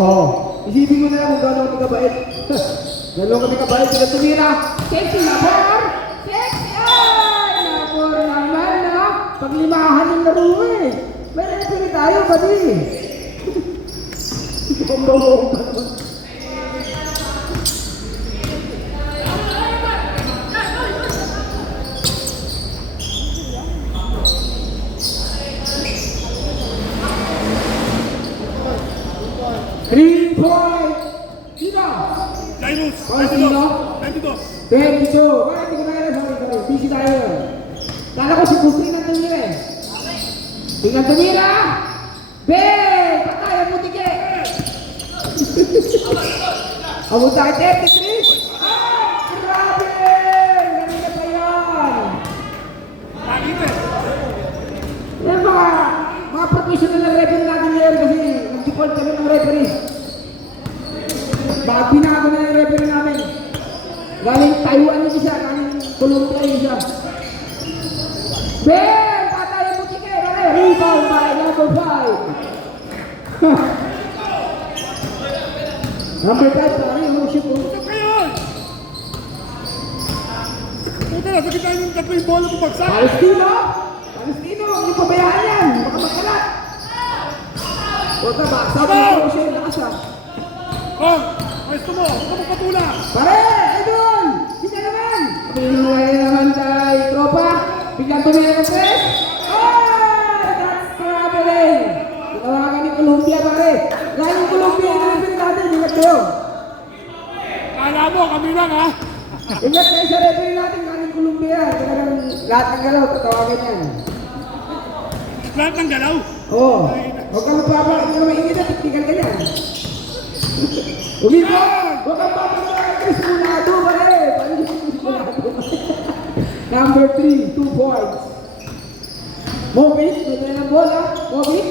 Oo. Isipin mo na lang kung gano'n kami kabait. Gano'n kami kabait, sila tumira. Sexy na por! Sexy! Ay! Napor naman na! Paglimahan ng laro eh! May referee tayo, buddy! Pambawa ka naman. Three point! Sino? Jairus, Oh, sino? 22. 22. Bakit hindi ko na alam? Sorry. Busy tayo. Kala ko si Putri ng tumira eh. Tingnan tumira! Ben! Patay ang putike! Abot tayo 33! Ah! Grabe! Ganun pa yan! Bakit eh? Yan mga professional na referee natin ngayon kasi nag-default kami ng referee. Bakit binago na yung referee namin? Galing Taiwan yung isa, galing Colombia yung isa. Ben! Patay ang putike! Rebound by number 5. Number 5 pare, yung shoot ko. Ito kayo! Puta na, sakit tayo ng tatlo yung bola mo bagsak. Palestino! Palestino! Hindi pabayaan yan! Baka magkalat! Puta ba? Sabi ko siya yung lakas ah. Oh, ayos mo, huwag ka magpatula. Pare! Idol! Sino naman? Pinuhay naman tayo, tropa. Biglang tumira ng press. Oh! That's traveling! Tinawagan ni Colombia, pare. Galing Colombia, nalipin natin. Ingat kayo. Kala mo, kami lang ha. Ingat kayo sa referee natin. Galing Colombia. Talagang lahat ng galaw, tatawagan yan. Lahat ng galaw. Oo. Huwag kang mapapa. Hindi ka maingit na. Tiktikan ka yan. Umito! Huwag kang papapakain ka. Simunado, pare. Number 3, 2 points. Mobit, may tayo ng bola. Mobit.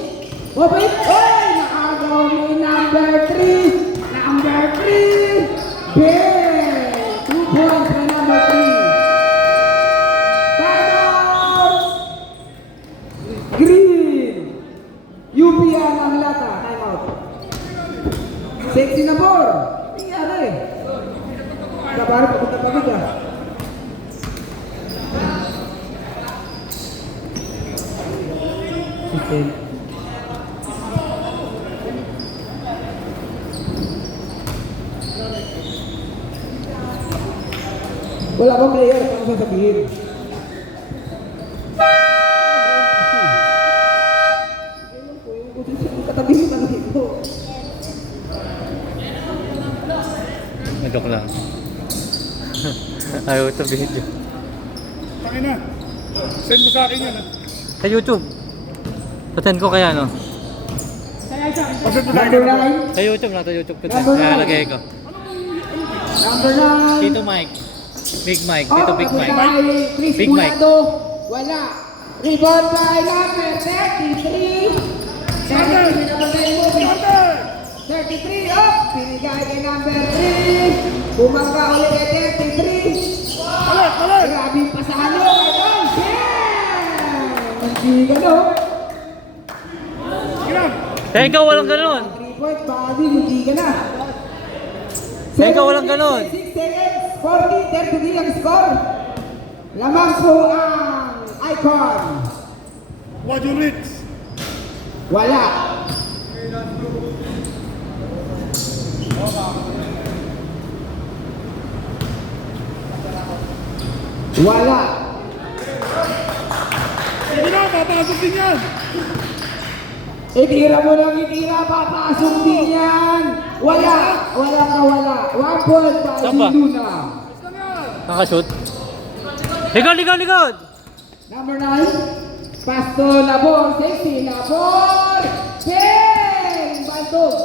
Mobit. Oy! Nakagaw ni number 3. Number 3. Ben! 2 points na number 3. Timeout! Green! UPN ang lata. Timeout. Sexy na ball. Nangyari. Kabaro, papunta-pagod ah. Okay. Wala bang player? Paano sasabihin? Katabi mo tanong ito. Nagok lang. Ayaw ito video. Tangin na. Send mo sa akin yan ha. Sa YouTube. Patan ko kaya no? Pasend mo sa Number akin. 9. Sa YouTube na, sa YouTube ko. Number Kaya nine. lagay ko. Number 9. Tito Mike. Big Mike. Tito Big Mike. Chris Big Mike. Bulado. Wala. Rebound by number 33. 33 na ba tayo mo? 33 up. Pinigay kay number 3. Bumangga ulit kay 33. Balik, balik. Grabe yung pasahan nyo. Idol. Yeah! Hindi ka no. Sige lang. Teka, walang ganun. 3 points. Badi, hindi ka na. Teka, walang ganun. 6 seconds. 40, 33 ang score. Lamang po ang icon. What you read? Wala. Wala. Sige na, papasok din yan. Itira mo lang itira, papasok din yan. Wala. Wala ka wala. 1 point pa si Saan ba? Luna. Nakashoot. Likod, likod, likod! Number 9. Pasto Labor. Safety Labor. Bang! Bantog.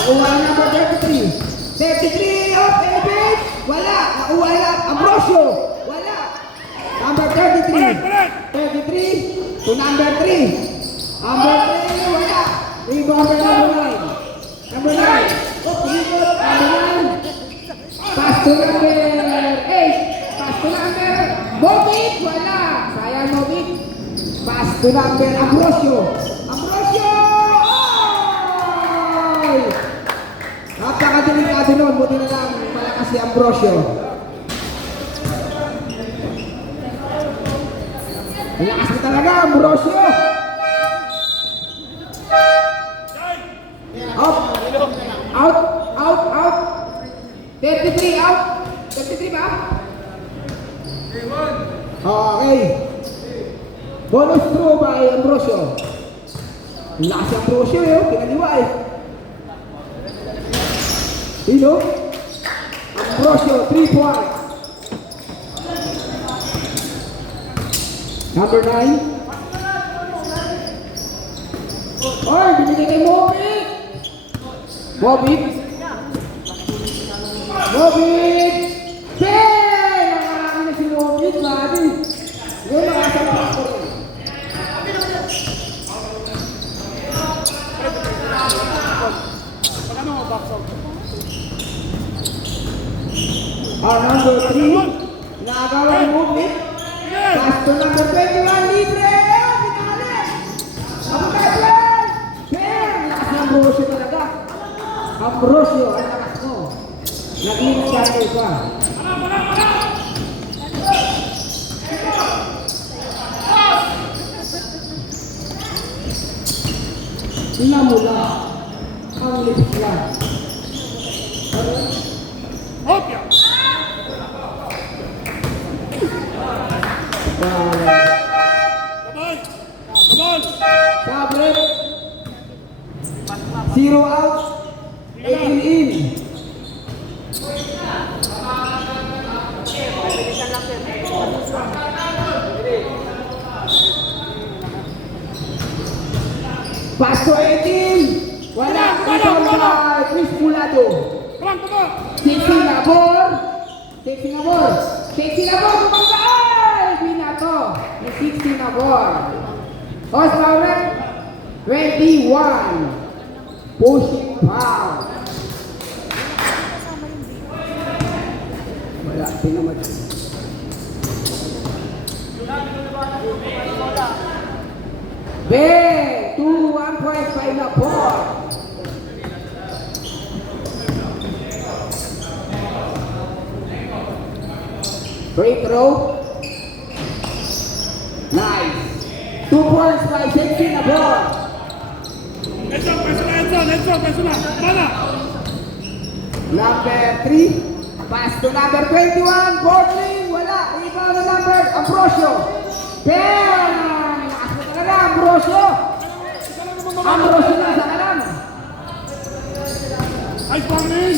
Nakuha ang number 33. 33 of Elbit. Wala. Nakuha lang. Ambrosio. Wala. Number 33. Balik, balik. 33 to number 3. Number 3, wala. Rebounder number 9. Number 9. Oh, tumikot. Number 9. Pass to number 8. Pass to number Mobit. Wala. Sayang Mobit. Pass to number Ambrosio. Ambrosio! Ay! Napakadelikado nun. Buti na lang malakas si Ambrosio. Malakas na talaga, Ambrosio. Out. Out. Out. Out. 33 out. 33 ba? Okay. Bonus throw by Ambrosio. Ang lakas si Ambrosio eh. Pinaliwa eh. Sino? Ambrosio, 3 points. Number 9. Oy, binigay kay Mobit. Mobit. Mobit. Bang! Nakarami na si Mobit, buddy. Ngayon nakasapak ko rin. Our number 3. Nakagawa ni Mobit. Pass to number 21, libre! Pinali! Ako tayo! Bang! Lakas ni Ambrosio talaga. Ambrosio, ang lakas mo. Nag-inis dahil ka. Tingnan mo lang. Ang lips lang. Hopya! Sabay! Sabay! Sabre. 0 out. 18 in. Pass to 18. Wala. Chris Pulado. Kurang tama! Singapore. Singapore. Singapore. Kumangka. Ay! Binato. Ni Singapore. Horsepower. 21. Pushing power. Wala. Pinamad. Bang! 2, 1.5 na point. Free throw. Nice. 2 points by 16 na ball. Edson! Edson! Mana! Number 3. Pass to number 21. Bordling. Wala. Rebound na number Ambrosio. Bang! Lakas na talaga Ambrosio. Ambrosio na sa kalam. Ice Barney!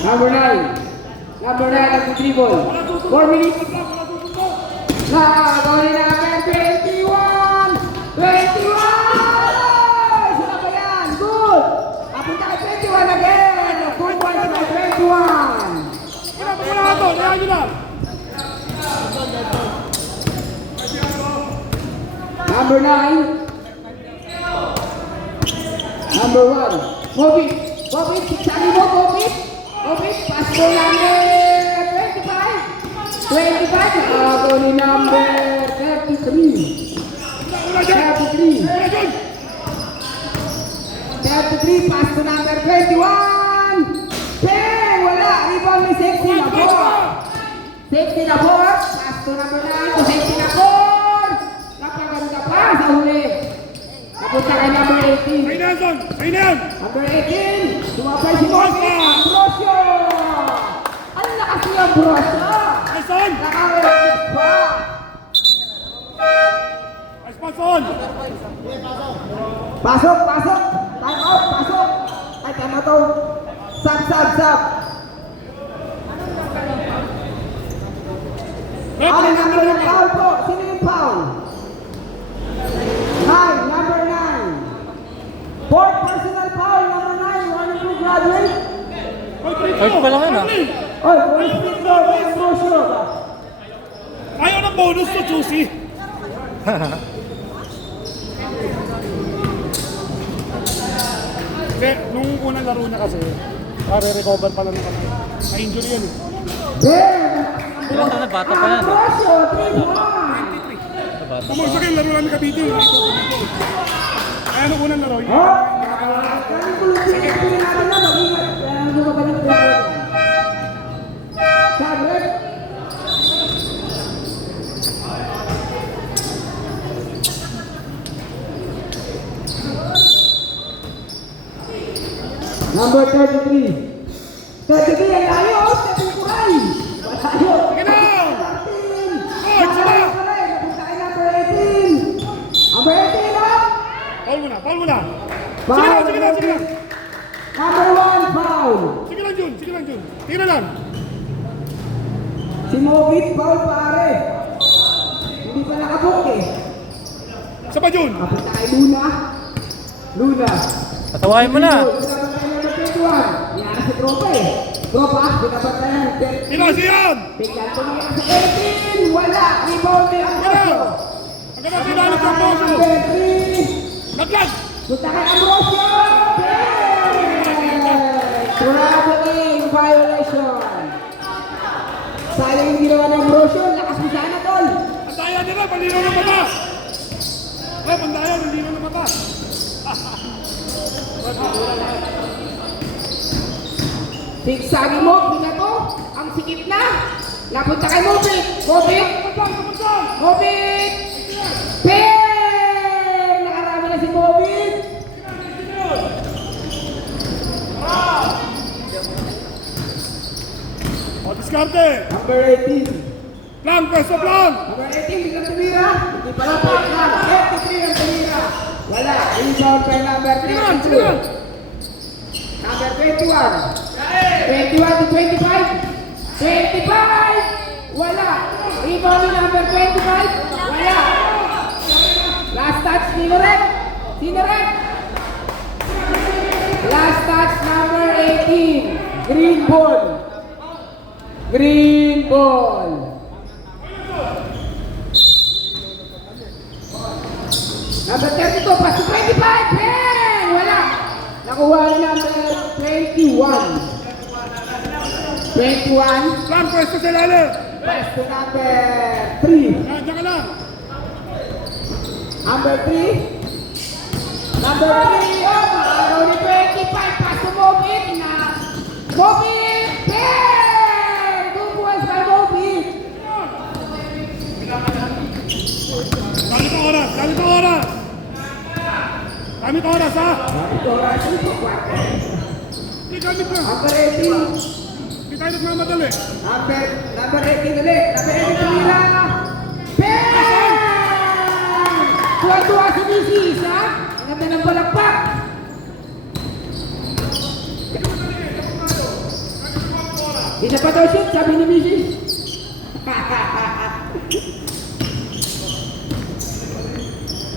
Number 9. Number 9 at the dribble. 4 minutes. Gawin na number 21. 21! Ay! Sila ba yan? Good! Apunta kay 21 again. 2 points by 21. Wala ito! Kaya nyo na! Number 9. Number 1. Mobit. Mobit. Sali mo, Mobit. Mobit. Pass to number 25. 25. Ako ni number 33. 33. 33. Pass to number 21. Bang! Wala. Rebound ni Sexy na 4. Sexy na 4. Pass to number 9. To Sexy na 4. Napaganda pa sa huli. Napunta kay number 18. Say Nelson! Say Nel! Number 18. Sumapay si Mobit. Ambrosio. Ang lakas ni Ambrosio. Nelson! Nakawalakit pa. Ice Pason! Pasok, pasok. Time out, pasok. Ay, time out to. Sab. Ano number ng foul po? Sino yung foul? 9, number 9. Fourth personal foul, number 9. Wanting to graduate? Ay, pa lang yan ah. Oy, bonus free throw by Ambrosio. Ayaw ng bonus to Chusi! Hindi, nung unang laro niya kasi, recover pa lang ng kamay. Na-injury yan eh. Yeah, Ilan taon na? Bata pa yan. Ambrosio, 3-1. Bata pa. Pamagsak yung laro namin Cavite. Kaya nung unang laro, yun. Oh, kami kulong natin na mag-ingat. Hindi mo ganit lang. Sabre. Number 33. 33 ang layo. Stephen Kuray. Malayo. Sige na! Martin. Malayo pa rin. Napunta kay number 18. Number 18 lang. Paul mo na, Paul mo na. Foul. Sige na, sige na. Number 1 foul. Sige lang, Jun. Sige lang, Jun. Tira lang. Si Movit foul pare. Hindi pa nakabook eh. Isa pa, Jun. Napunta kay Luna. Luna. Patawain mo na. Binabantayan ng 21. Yan si Tropa eh. Tropa, binabantayan. Tira, siyan! Bigyan ko niya sa 18. Wala. Rebound ni Ambrosio. Ang ganda sinali sa Ambrosio. Number 3. Naglag! Punta kay Ambrosio. Traveling violation. Sayang yung ginawa ng Ambrosio. Lakas mo sana, tol. Pandayan nila, palinaw ng mata! Ay, pandayan, palinaw ng mata! Sigsagi mo, binato. Ang sikip na. Napunta kay Movit. Movit. Movit. Ping! Nakarami na si Movit. O, diskarte! Number 18. Plan, pwesto, plan! Number 18, biglang tumira. Hindi pala pa. 83 ang tumira. Wala. Rebound by number Sige lang, sige lang! 32. Number 21. 21 to 25. 25. Wala. Rebound ni number 25. Wala. Last touch, sino rin? Sino rin? Last touch, number 18. Green ball. Green ball. Number 32, pass to 25. Bang! Wala. Nakuha ni number 21. 21. Plan, pwesto sa ilalim! Pass to number 3. Diyan ka lang! Number 3. Number 3. Oh, araw ni 25. Pass to Movit na. Movit! Bang! 2 points by Movit. Gamit ang oras, gamit ang oras! Gamit ang oras, ha? Ito oras ito. Hindi, gamit na! Number 18. Hindi tayo nagmamadali! Number 18 ulit. Number 18 tumira. Bang! Tuwa-tuwa si Mrs. ha? Ang ganda ng balakpak. Isa pa daw shoot, sabi ni Mrs.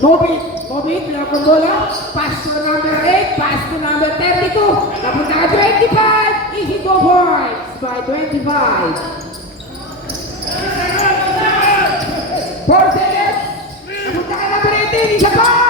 Movit, lakong bola. Pass to number 8, pass to number 32. Napunta ka 25. Easy go points by 25. 4 seconds. Napunta ka number 18, isa pa.